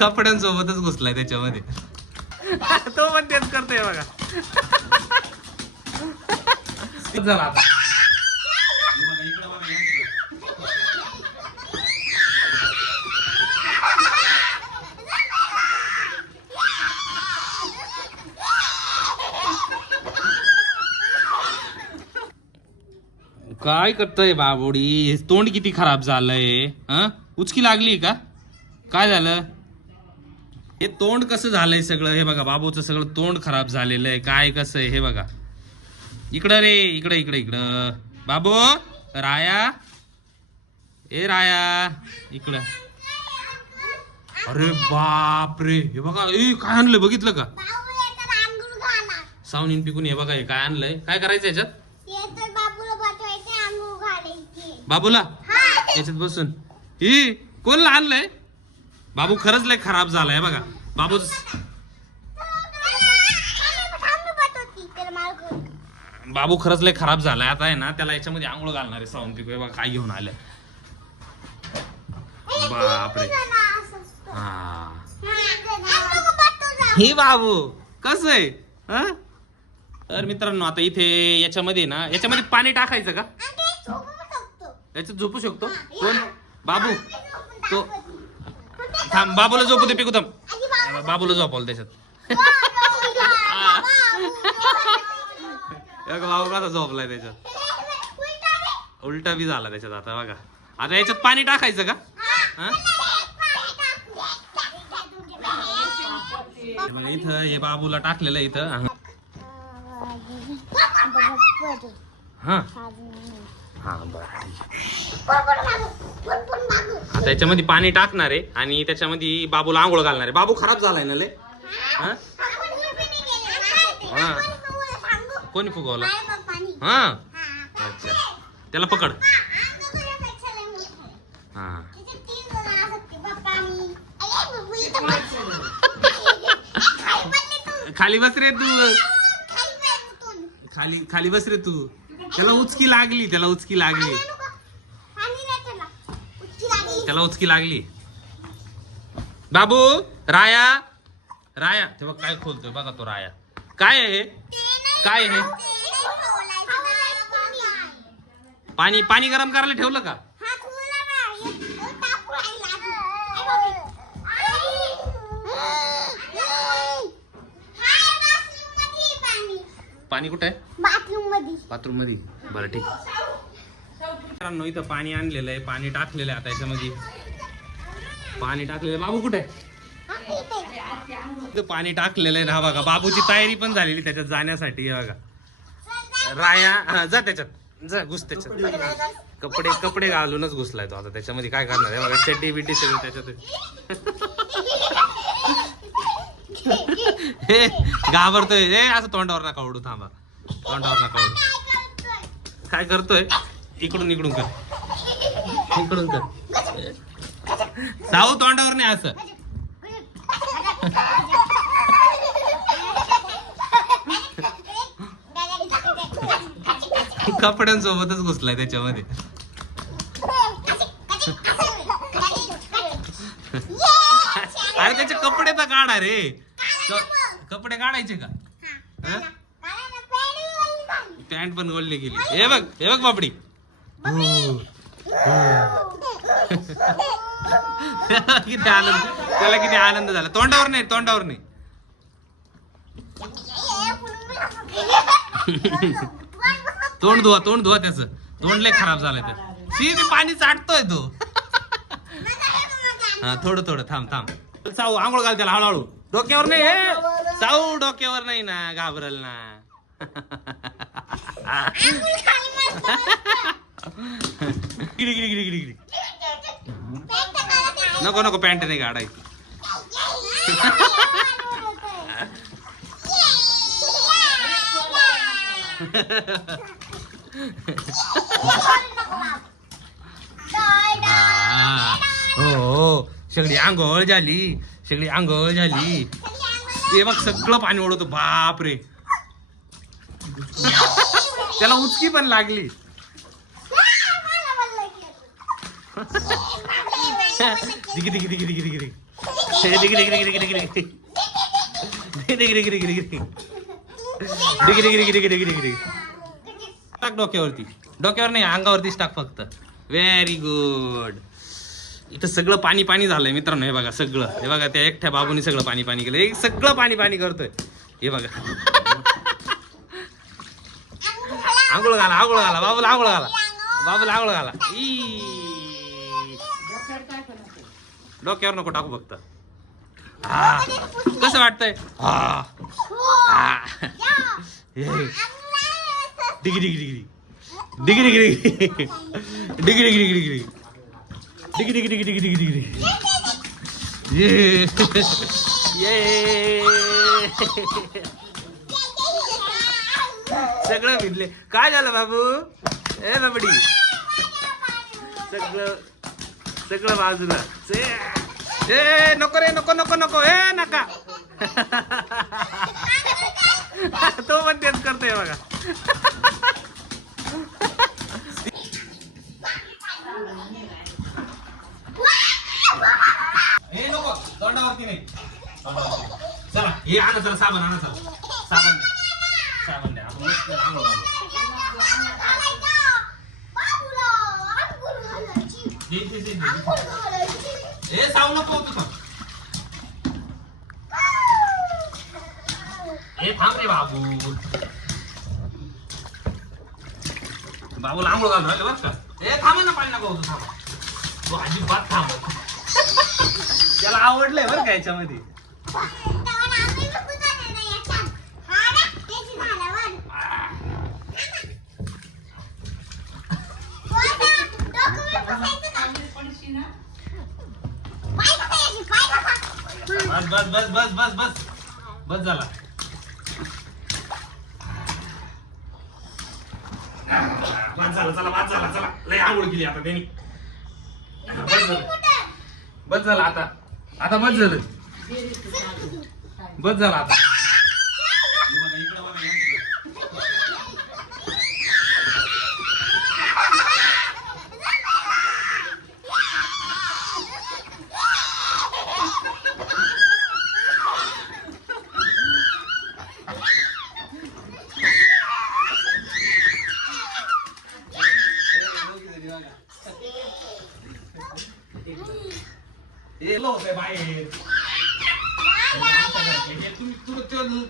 कपड्यांसोबतच घुसलाय त्याच्यामध्ये. तो पण तेच करतोय बघा. झाला आता. काय करतोय बाबुडी? तोंड किती खराब झालंय. उचकी लागली का? काय झालं? हे तोंड कसं झालंय सगळं? हे बघा, बाबूचं सगळं तोंड खराब झालेलं आहे. काय कसं आहे हे बघा. इकडं रे, इकडं इकडं इकडं. बाबू, राया, ए राया, इकडं. अरे बाप रे, हे बघा. ए काय आणलंय बघितलं का? सावनीन पिकून. हे बघा, हे काय आणलंय. काय करायचं याच्यात? बाबूला याच्यात बसून. ही कोणला आणलंय? बाबू खरंच लय खराब झालाय बघा. बाबू बाबू खरंच लय खराब झालाय. आता आहे ना, त्याला याच्यामध्ये आंघोळ घालणार आहे. सावून पिकू. बघा काय घेऊन आलंय. बापरे. हा, हे बाबू कसं आहे? तर मित्रांनो, आता इथे याच्यामध्ये ना, याच्यामध्ये पाणी टाकायचं का? याच्यात झोपू शकतो कोण? बाबू. तो थांब, बाबूला झोपू दे. पिकू थांब, बाबूला झोपवलं त्याच्यात. बाबू कसा झोपलाय त्याच्यात. उलटा बी झाला त्याच्यात. आता बघा, आता याच्यात पाणी टाकायचं का? इथं हे बाबूला टाकलेलं इथं. हा हा, बरं. आता याच्यामध्ये पाणी टाकणार आहे आणि त्याच्यामध्ये बाबूला आंघोळ घालणार आहे. बाबू खराब झालाय ना लय. कोणी फुगवला? हा, अच्छा. त्याला पकड. हा, खाली बस रे तू. खाली खाली बस रे तू. त्याला उचकी लागली. त्याला उचकी लागली. त्याला उचकी लागली. बाबू, राया, राया. ते बघ काय खोलतोय बघा तो राया. काय आहे? काय आहे? पाणी पाणी गरम करायला ठेवलं का? पाणी कुठे आहे? बाथरूम मध्ये. बरं, ठीक. मित्रांनो, इथं पाणी आणलेलं आहे. पाणी टाकलेलं आहे. आता याच्यामध्ये पाणी टाकलेलं. बाबू कुठे आहे? इथं पाणी टाकलेलं आहे ना बघा. बाबूची तयारी पण झालेली त्याच्यात जाण्यासाठी. बघा, राया जा त्याच्यात. जा, घुस त्याच्यात. कपडे कपडे घालूनच घुसलाय तो. आता त्याच्यामध्ये काय करणार आहे बघा. चड्डी बिड्डी सगळं त्याच्यात. हे घाबरतोय. हे असं तोंडावर नका उडू. थांबा, तोंडावर नका उडू. काय करतोय? इकडून इकडून कर. इकडून कर. साऊ, तोंडावर नाही असं. कपड्यांसोबतच घुसलाय त्याच्यामध्ये. अरे त्याचे कपडे तर काढा रे. कपडे काढायचे का? पॅन्ट पण ओढली गेली. हे बघ, हे बघ बापडी. किती आनंद. त्याला किती आनंद झाला. तोंडावर नाही, तोंडावर नाही. तोंड धुवा, तोंड धुवा. त्याचं तोंड लय खराब झालंय. ते पाणी चाटतोय तो. हा, थोडं थोडं. थांब थांब. साऊ, आंघोळ घाल त्याला हळूहळू. डोक्यावर नाही. हे साऊ, डोक्यावर नाही ना. घाबरल ना. गिरी गिरी गिरी गिरी गिरी. नको नको, पॅन्ट नाही काढायची. हो, सगळी आंघोळ झाली. सगळी आंघोळ झाली. ते मग सगळं पाणी ओढवतो. बाप रे. त्याला उचकी पण लागली. दिगी दिगी दिगी दिगी दिगी दिगी दिगी दिगी दिगी दिगी दिगी दिगी दिगी दिगी दिगी दिगी दिगी दिगी दिगी टाक डोक्यावरती, डोक्यावर नाही अंगावरतीच टाक फक्त. Very good. इथं सगळं पाणी पाणी झालंय मित्रांनो. हे बघा सगळं, हे बघा त्या एकट्या बाबूनी सगळं पाणी पाणी केलं. हे सगळं पाणी पाणी करतोय. हे बघा आंघोळ घाला, आंघोळ घाला बाबूला, आंघोळ घाला बाबूला, आंघोळ घाला. डोक्यावर नको टाकू फक्त. हा कसं वाटतंय? हा डिगी डिगी डिगी डिगी डिगी डिगी डिगी डिगी डिगी डिगी डिगी डिगी डिगी डिगी डिगी डिगी ये सगळं भिजले. काय झालं बाबू? ए बाबडी सगळं सगळं बाजूला. ए नको रे, नको नको नको. ए नका. तो पण तेच करतोय बघा. हे नको तोंडावरती नाही. चला हे आणा, चला साबण आणा, चला साबण द्या, साबण द्या. आपण मस्त आंघोळ घालू. हे सावू नको तू. हे थांब रे बाबू. बाबूला आंघोळ घालून राहिले बरं का. हे थांब ना, पाणी नको होतं. थांबा तो अजिबात थांब. त्याला आवडलंय बरं का याच्यामध्ये. बस बस बस बस बस बस बस झाला. बस झाला, चला बस झाला, चला लय आंघोळ केली आता त्यांनी. बस झालं, बस झालं आता, आता बस झालं, बस झालं आता. बाहेर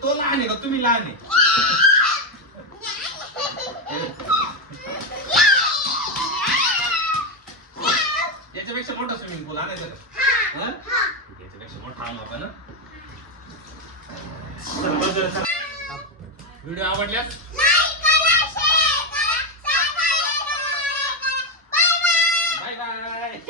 तो लहान आहे का तुम्ही लहान आहे? याच्यापेक्षा मोठा स्विमिंग पूल आणायचं का? याच्यापेक्षा मोठा आणू आपण. व्हिडिओ आवडल्यास बाय बाय बाय बाय.